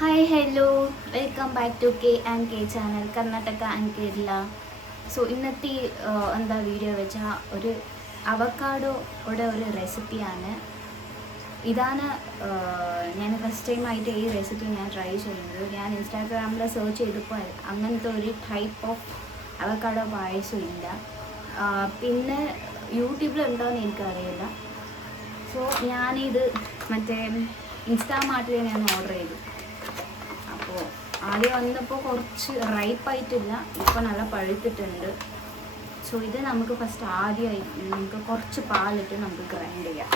Hi hello welcome back to K and K channel Karnataka and Kerala. So ഇന്നത്തെ എന്താ video വെച്ചാൽ ഒരു അവക്കാഡോയുടെ ഒരു റെസിപ്പിയാണ്. ഇതാണ് ഞാൻ ഫസ്റ്റ് ടൈമായിട്ട് ഈ റെസിപ്പി ഞാൻ ട്രൈ ചെയ്യുന്നത്. ഞാൻ ഇൻസ്റ്റാഗ്രാമിൽ സെർച്ച് ചെയ്തപ്പോൾ അങ്ങനത്തെ ഒരു ടൈപ്പ് ഓഫ് അവക്കാഡോ പായസം ഇല്ല. പിന്നെ യൂട്യൂബിലുണ്ടോയെന്ന് എനിക്കറിയില്ല. സോ ഞാനിത് മറ്റേ ഇൻസ്റ്റാമാർട്ടിൽ ഞാൻ ഓർഡർ ചെയ്തു. അപ്പോൾ ആദ്യം വന്നപ്പോൾ കുറച്ച് റൈപ്പായിട്ടില്ല, ഇപ്പോൾ നല്ല പഴുത്തിട്ടുണ്ട്. സോ ഇത് നമുക്ക് ഫസ്റ്റ് ആദ്യമായി നമുക്ക് കുറച്ച് പാലിട്ട് നമുക്ക് ഗ്രൈൻഡ് ചെയ്യാം.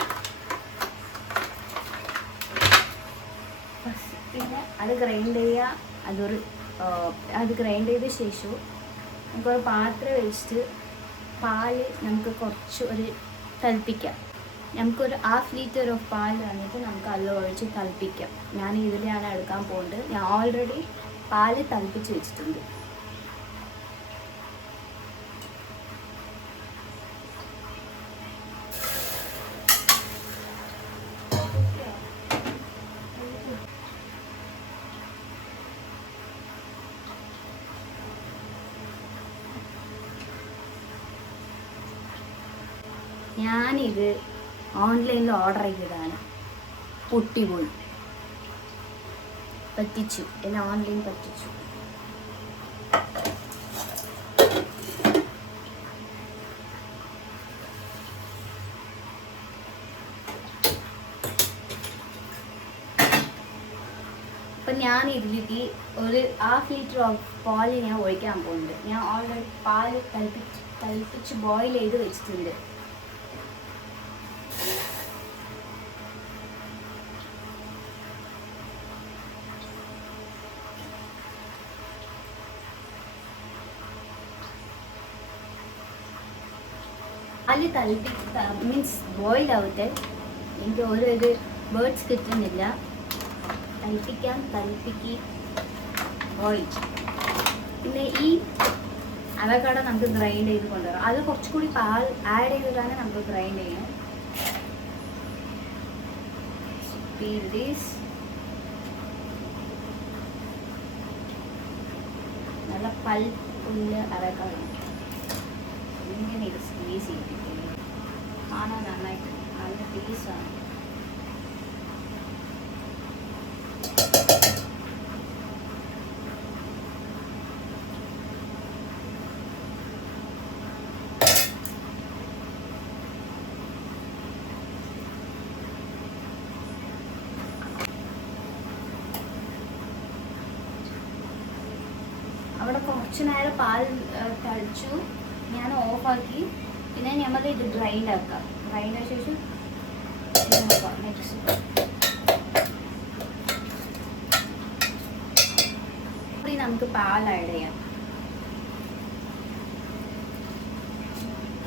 പിന്നെ അത് ഗ്രൈൻഡ് ചെയ്യുക. അത് ഗ്രൈൻഡ് ചെയ്ത ശേഷം നമുക്കൊരു പാത്രം വെച്ചിട്ട് പാല് നമുക്ക് കുറച്ച് തിളപ്പിക്കാം. നമുക്കൊരു 1/2 ലിറ്റർ ഓഫ് പാൽ തന്നിട്ട് നമുക്ക് അതിൽ ഒഴിച്ച് തിളപ്പിക്കാം. ഞാൻ ഇതിലാണ് എടുക്കാൻ പോകുന്നത്. ഞാൻ ഓൾറെഡി പാല് തിളപ്പിച്ച് വെച്ചിട്ടുണ്ട്. ഞാനിത് ഓൺലൈനിൽ ഓർഡർ ചെയ്തതാണ്. പൊട്ടിപ്പോയി, പറ്റിച്ചു, എന്നെ ഓൺലൈൻ പറ്റിച്ചു. അപ്പം ഞാൻ ഇതിലേക്ക് ഒരു 1/2 ലിറ്റർ ഓഫ് പാല് ഞാൻ ഒഴിക്കാൻ പോകുന്നുണ്ട്. ഞാൻ ഓൾറെഡി പാല് തിളപ്പിച്ച് ബോയിൽ ചെയ്ത് വെച്ചിട്ടുണ്ട്. പാല് മീൻസ് ബോയിൽ ആവട്ടെ. എനിക്ക് ഓരോരു വേർഡ്സ് കിട്ടുന്നില്ല. തിളപ്പിക്ക് ബോയിൽ. പിന്നെ ഈ അവക്കാഡോ നമുക്ക് ഗ്രൈൻഡ് ചെയ്ത് കൊണ്ടുവരാം. അത് കുറച്ചുകൂടി പാൽ ആഡ് ചെയ്തിട്ടാണ് നമുക്ക് ഗ്രൈൻഡ് ചെയ്യണം. നല്ല പൾപ്പുള്ള അവക്കാഡോ ഇങ്ങനെ ഇത് സ്ക്വീസ് ചെയ്തിരിക്കുന്നത് കാണാൻ നന്നായിട്ട് നല്ല പീസാണ്. അവിടെ കുറച്ച് നേരം പാൽ തളിച്ചു, ഞാൻ ഓഫാക്കി. പിന്നെ നമ്മൾ ഇത് ഗ്രൈൻഡ് ആക്കാം. ഗ്രൈൻഡ് ആയ ശേഷം നെക്സ്റ്റ് നമുക്ക് പാൽ ആഡ് ചെയ്യാം.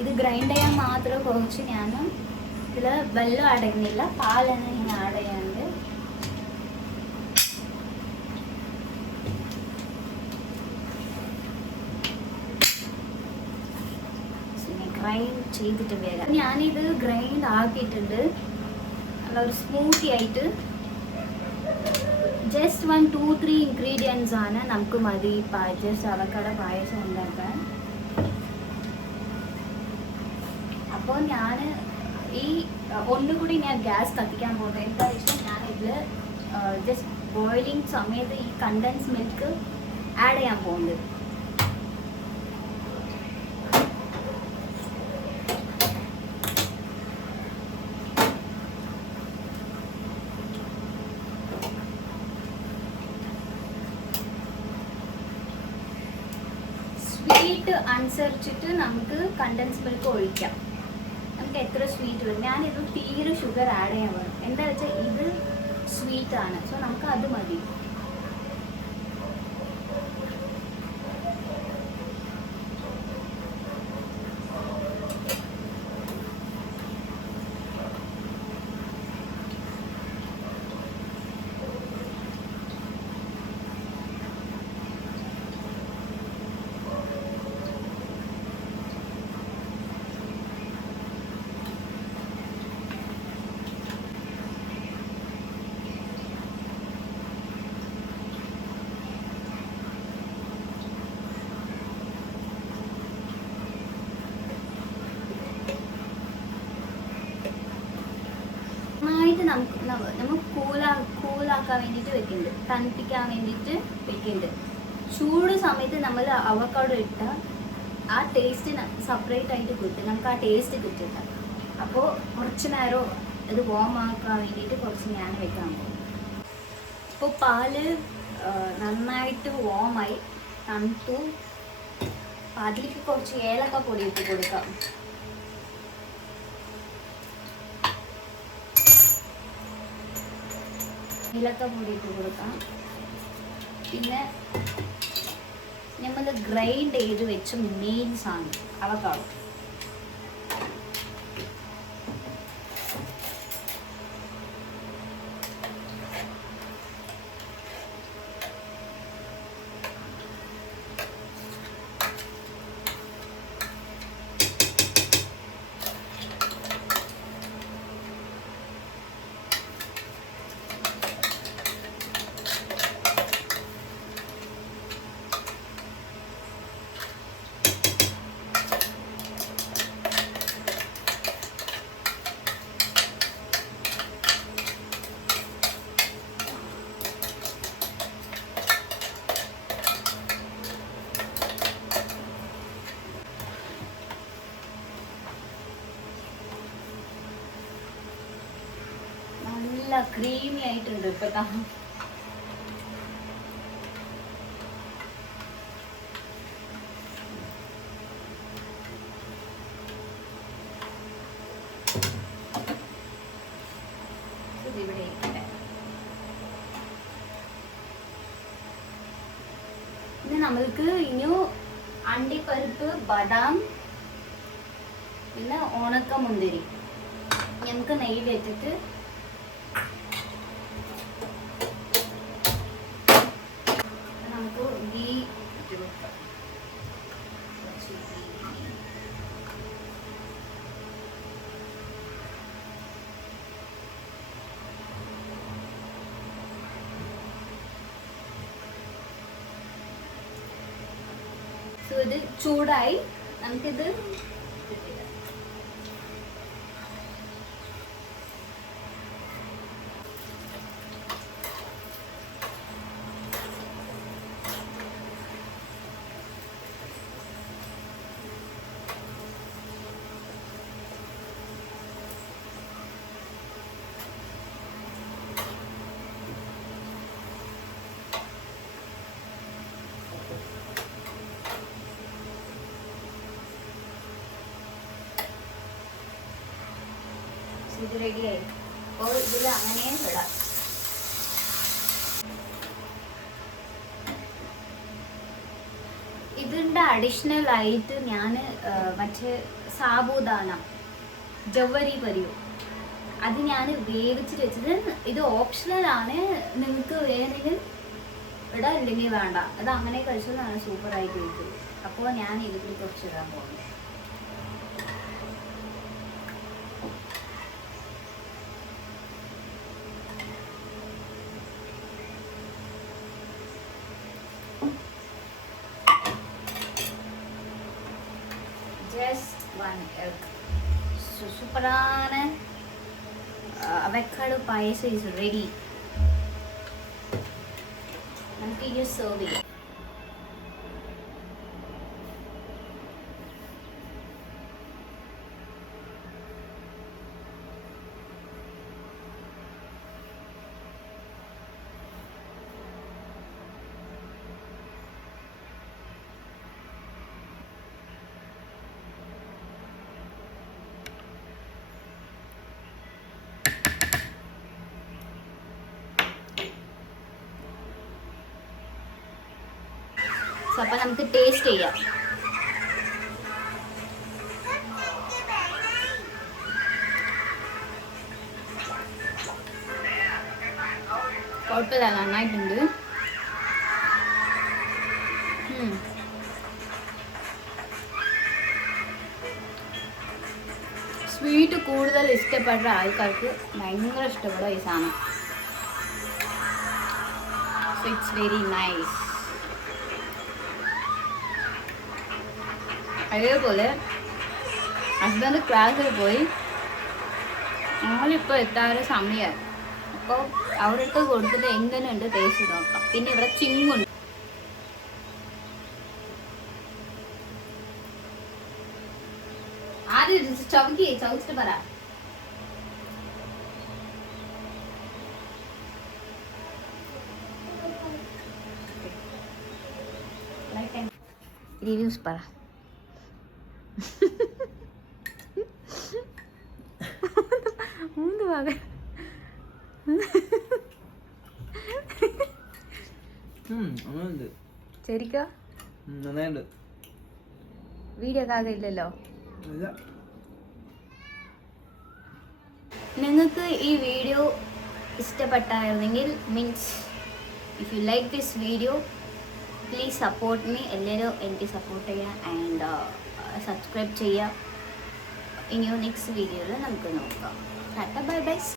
ഇത് ഗ്രൈൻഡ് ചെയ്യാൻ മാത്രം കുറച്ച് ഞാൻ ഇതിൽ വെള്ളം ആഡ് ചെയ്യുന്നില്ല, പാൽ തന്നെ ഞാൻ ആഡ് ചെയ്യാനുണ്ട്. ഗ്രൈൻഡ് ചെയ്തിട്ട് വേഗം ഞാനിത് ഗ്രൈൻഡ് ആക്കിയിട്ടുണ്ട്. നല്ല ഒരു സ്മൂത്തി ആയിട്ട്. ജസ്റ്റ് 1 2 3 ഇൻഗ്രീഡിയൻസ് ആണ് നമുക്ക് മതി ജസ്റ്റ് അവക്കാഡോ പായസം ഉണ്ടാക്കാൻ. അപ്പോൾ ഞാൻ ഈ ഒന്നുകൂടി ഞാൻ ഗ്യാസ് കത്തിക്കാൻ പോകുന്നത്. എന്താ വെച്ചാൽ ഞാൻ ഇതിൽ ജസ്റ്റ് ബോയിലിംഗ് സമയത്ത് ഈ കണ്ടൻസ് മിൽക്ക് ആഡ് ചെയ്യാൻ പോകുന്നത്. സ്വീറ്റ് അനുസരിച്ചിട്ട് നമുക്ക് കണ്ടൻസ് മിൽക്ക് ഒഴിക്കാം. നമുക്ക് എത്ര സ്വീറ്റ് വരും. ഞാനിത് തീരെ ഷുഗർ ആഡ് ചെയ്യാൻ വേണം. എന്താ വെച്ചാൽ ഇത് സ്വീറ്റാണ്. സോ നമുക്ക് അത് മതി. ആക്കാൻ വേണ്ടിയിട്ട് വെക്കുന്നുണ്ട്, തണുപ്പിക്കാൻ വേണ്ടിയിട്ട് വെക്കുന്നുണ്ട്. ചൂട് സമയത്ത് നമ്മൾ അവക്കാഡോ ഇട്ടാൽ ആ ടേസ്റ്റ് സെപ്പറേറ്റ് ആയിട്ട് കിട്ടും, നമുക്ക് ആ ടേസ്റ്റ് കിട്ടില്ല. അപ്പോൾ കുറച്ച് നേരം ഇത് വാം ആക്കാൻ വേണ്ടിയിട്ട് കുറച്ച് ഞാൻ വെക്കാൻ പോകും. ഇപ്പോൾ പാല് നന്നായിട്ട് വാമായി തണുത്തു. അതിലേക്ക് കുറച്ച് ഏലക്ക പൊടി ഇട്ട് കൊടുക്കാം. ഏലക്ക പൊടി ഇട്ട് കൊടുക്കാം. പിന്നെ നമ്മൾ ഗ്രൈൻഡ് ചെയ്ത് വെച്ച മെയിൻ സാധനം അവക്കാഡോ. നല്ല ക്രീമി ആയിട്ടുണ്ട് ഇപ്പൊ. ഇനി നമ്മൾക്ക് ഇനി അണ്ടിപ്പരിപ്പ്, ബദാം, പിന്നെ ഉണക്ക മുന്തിരി നമുക്ക് നെയ്യ് വെച്ചിട്ട് നമുക്ക് ഗീ ഇട്ട് കൊടുക്കാം. സോ ഇത് ചൂടായി, നമുക്കിത് ഇത് റെഡിയായി. അപ്പോൾ ഇതിൽ അങ്ങനെ ഇടാം. ഇതിൻ്റെ അഡീഷണൽ ആയിട്ട് ഞാൻ മറ്റേ സാബുദാന ജവ്വരി പരിയോ അത് ഞാൻ വേവിച്ചിട്ട് വെച്ചത്. ഇത് ഓപ്ഷണലാണ്, നിങ്ങൾക്ക് വേണമെങ്കിൽ ഇടാം, ഇല്ലെങ്കിൽ വേണ്ട. അത് അങ്ങനെ കഴിച്ചാൽ നല്ല സൂപ്പറായിട്ട് വയ്ക്കും. അപ്പോൾ ഞാൻ ഇതിൽ കുറച്ച് ഇടാൻ പോകുന്നത്. Just one egg. So superana avocado payasam is ready. നമുക്ക് ഇനി സെർവ് ചെയ്യാം. അപ്പം നമുക്ക് ടേസ്റ്റ് ചെയ്യാം. കുഴപ്പമില്ല, നന്നായിട്ടുണ്ട്. സ്വീറ്റ് കൂടുതൽ ഇഷ്ടപ്പെടുന്ന ആൾക്കാർക്ക് ഭയങ്കര ഇഷ്ടപ്പെടും ഈ സാധനം. So it's very nice. അതേപോലെ ഹസ്ബൻഡ് ക്ലാസ്സിൽ പോയി, ഞങ്ങളിപ്പോൾ എത്താറ് സമയമായി. അപ്പോൾ അവർക്ക് കൊടുത്തിട്ട് എങ്ങനെയുണ്ട് ടേസ്റ്റ് നോക്കാം. പിന്നെ ഇവിടെ ചിങ്ങുണ്ട്. ആദ്യം ചവച്ചിട്ട് പറ. റിവ്യൂസ് പറ. മൂന്ന് ഭാഗം ശരിക്കോ? വീഡിയോ കാകില്ലല്ലോ. നിങ്ങൾക്ക് ഈ വീഡിയോ ഇഷ്ടപ്പെട്ടായിരുന്നെങ്കിൽ means if you like this video please support me. എല്ലാവരും എനിക്ക് സപ്പോർട്ട് ചെയ്യുക ആൻഡ് സബ്സ്ക്രൈബ് ചെയ്യുക. ഇനിയും നെക്സ്റ്റ് വീഡിയോയിൽ നമുക്ക് നോക്കാം. Tata bye bye.